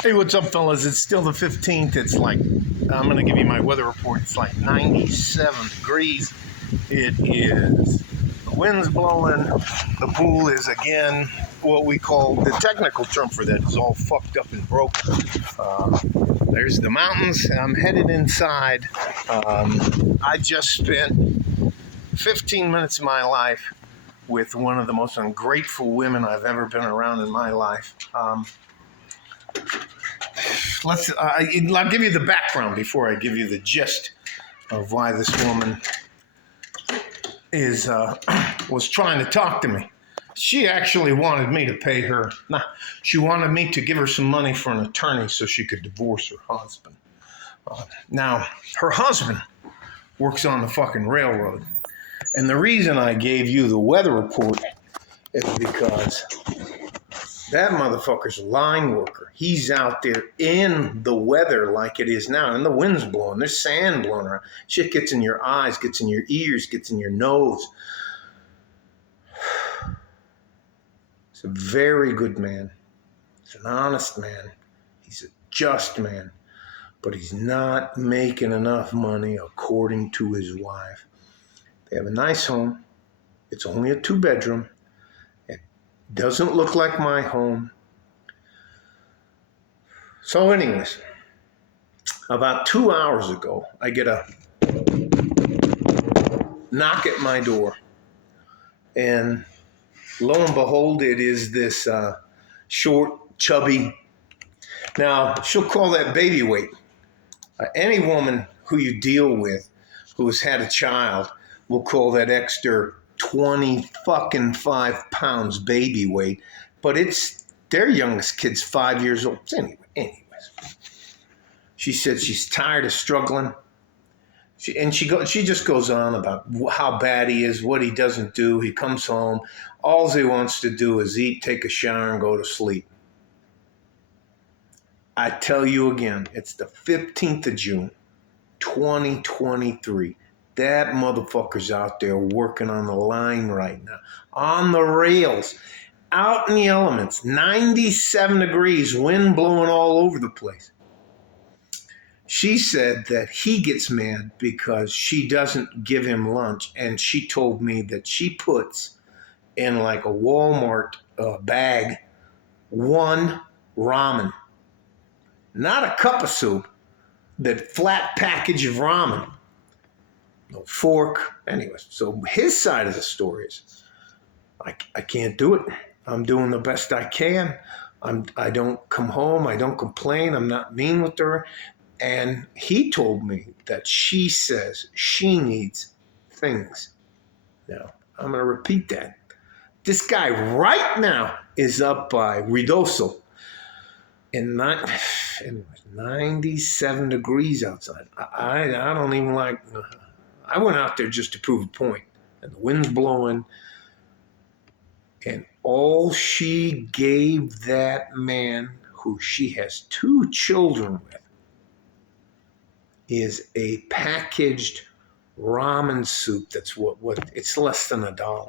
Hey, what's up, fellas? It's still the 15th. It's like, I'm going to give you my weather report. It's like 97 degrees. It is, the wind's blowing. The pool is, again, what we call, the technical term for that is all fucked up and broken. There's the mountains. I'm headed inside. I just spent 15 minutes of my life with one of the most ungrateful women I've ever been around in my life. I'll give you the background before I give you the gist of why this woman was trying to talk to me. She actually wanted me to pay her. She wanted me to give her some money for an attorney so she could divorce her husband. Now, her husband works on the fucking railroad. And the reason I gave you the weather report is because that motherfucker's a line worker. He's out there in the weather like it is now, and the wind's blowing. There's sand blowing around. Shit gets in your eyes, gets in your ears, gets in your nose. He's a very good man. He's an honest man. He's a just man. But he's not making enough money according to his wife. They have a nice home. It's only a 2-bedroom. Doesn't look like my home. So anyways, about 2 hours ago, I get a knock at my door. And lo and behold, it is this short, chubby. Now, she'll call that baby weight. Any woman who you deal with who has had a child will call that extra 25 pounds baby weight, but it's their youngest kid's 5 years old. Anyways, she said she's tired of struggling. She just goes on about how bad he is, what he doesn't do. He comes home, all he wants to do is eat, take a shower, and go to sleep. I tell you again, it's the 15th of June, 2023. That motherfucker's out there working on the line right now, on the rails, out in the elements, 97 degrees, wind blowing all over the place. She said that he gets mad because she doesn't give him lunch, and she told me that she puts in like a Walmart bag 1 ramen, not a cup of soup, that flat package of ramen. No fork. Anyways, so his side of the story is, I can't do it. I'm doing the best I can. I don't come home. I don't complain. I'm not mean with her. And he told me that she says she needs things. Now, I'm going to repeat that. This guy right now is up by Ridoso in 97 degrees outside. I don't even like... I went out there just to prove a point, and the wind's blowing, and all she gave that man, who she has 2 children with, is a packaged ramen soup that's what it's less than $1.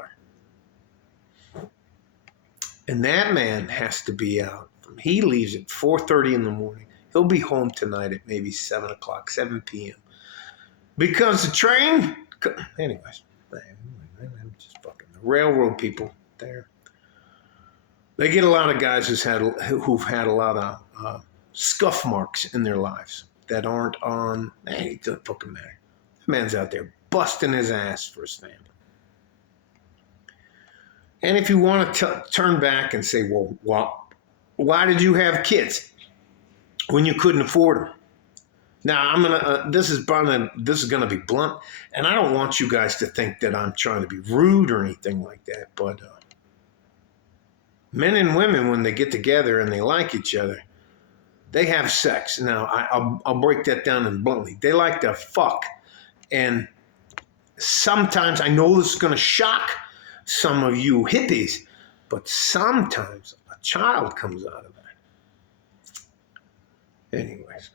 And that man has to be out. He leaves at 4:30 in the morning. He'll be home tonight at maybe 7 o'clock, 7 p.m. Because the train, anyways, just fucking the railroad people there. They get a lot of guys who've had a lot of scuff marks in their lives that aren't on. Hey, it doesn't fucking matter. The man's out there busting his ass for his family. And if you want to turn back and say, well, why did you have kids when you couldn't afford them? Now, this is gonna be blunt, and I don't want you guys to think that I'm trying to be rude or anything like that, but men and women, when they get together and they like each other, they have sex. Now, I'll break that down and bluntly. They like to fuck, and sometimes, I know this is gonna shock some of you hippies, but sometimes a child comes out of that. Anyways.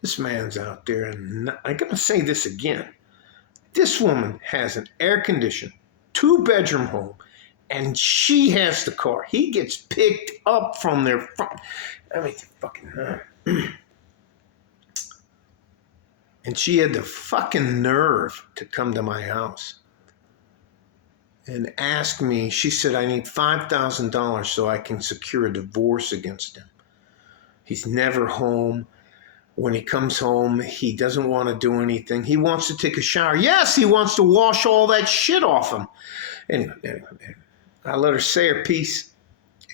This man's out there, and I'm going to say this again. This woman has an air-conditioned 2-bedroom home and she has the car. He gets picked up from their front. I mean, fucking. And she had the fucking nerve to come to my house and ask me. She said, I need $5,000 so I can secure a divorce against him. He's never home. When he comes home, he doesn't want to do anything. He wants to take a shower. Yes, he wants to wash all that shit off him. Anyway, I let her say her piece,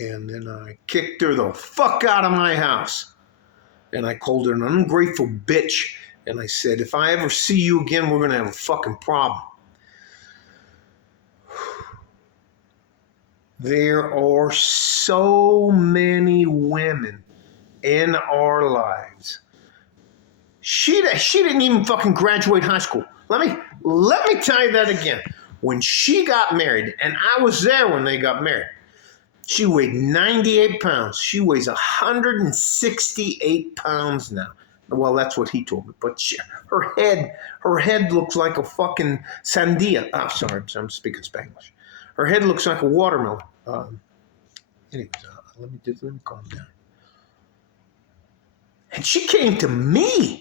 and then I kicked her the fuck out of my house. And I called her an ungrateful bitch. And I said, if I ever see you again, we're going to have a fucking problem. There are so many women in our lives. She didn't even fucking graduate high school. Let me tell you that again. When she got married, and I was there when they got married, she weighed 98 pounds. She weighs 168 pounds now. Well, that's what he told me. But her head looks like a fucking sandia. Oh, sorry, I'm speaking Spanish. Her head looks like a watermelon. Anyways, let me calm down. And she came to me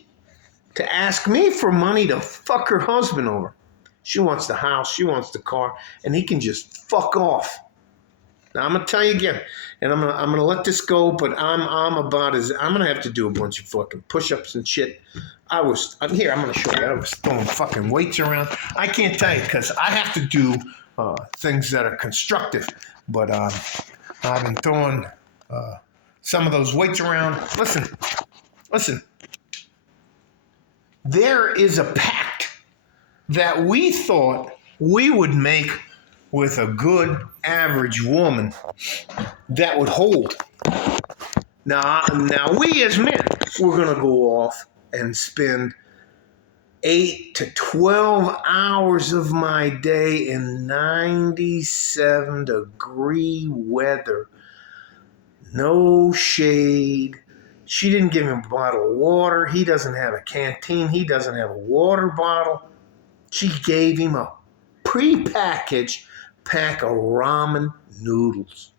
to ask me for money to fuck her husband over. She wants the house, she wants the car, and he can just fuck off. Now I'm gonna tell you again, and I'm gonna let this go, but I'm gonna have to do a bunch of fucking push-ups and shit. I'm gonna show you. I was throwing fucking weights around. I can't tell you because I have to do things that are constructive, but I've been throwing some of those weights around. Listen. There is a pact that we thought we would make with a good average woman that would hold. Now we as men, we're going to go off and spend 8 to 12 hours of my day in 97-degree weather. No shade. She didn't give him a bottle of water. He doesn't have a canteen. He doesn't have a water bottle. She gave him a prepackaged pack of ramen noodles.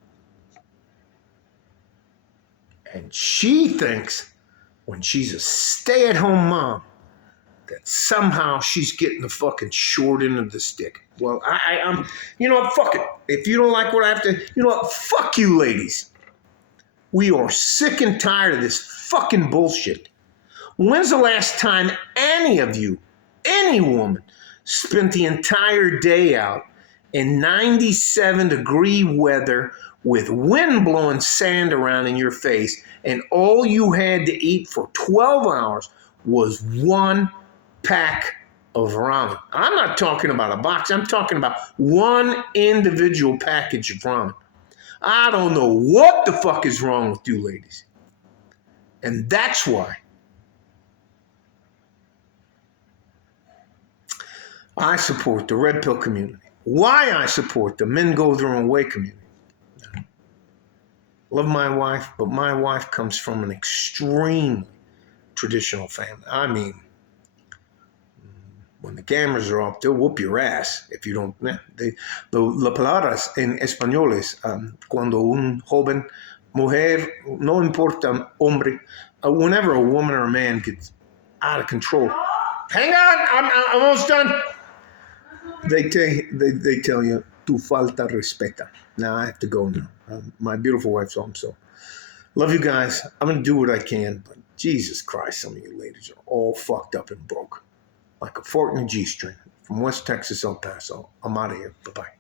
And she thinks when she's a stay-at-home mom that somehow she's getting the fucking short end of the stick. Well, I'm, you know what, fuck it. If you don't like what I have to, you know what, fuck you ladies. We are sick and tired of this fucking bullshit. When's the last time any of you, any woman, spent the entire day out in 97-degree weather with wind blowing sand around in your face, and all you had to eat for 12 hours was one pack of ramen? I'm not talking about a box. I'm talking about one individual package of ramen. I don't know what the fuck is wrong with you ladies. And that's why I support the red pill community. Why I support the men go their own way community. Love my wife, but my wife comes from an extremely traditional family. I mean, when the cameras are up, they'll whoop your ass if you don't. Las palabras en español es cuando un joven, mujer, no importa hombre, whenever a woman or a man gets out of control. Hang on, I'm almost done. They tell you, tu falta respeta. Now I have to go now. My beautiful wife's home, so love you guys. I'm gonna do what I can, but Jesus Christ, some of you ladies are all fucked up and broke. Like a fork in a G-string. From West Texas, El Paso. I'm out of here. Bye-bye.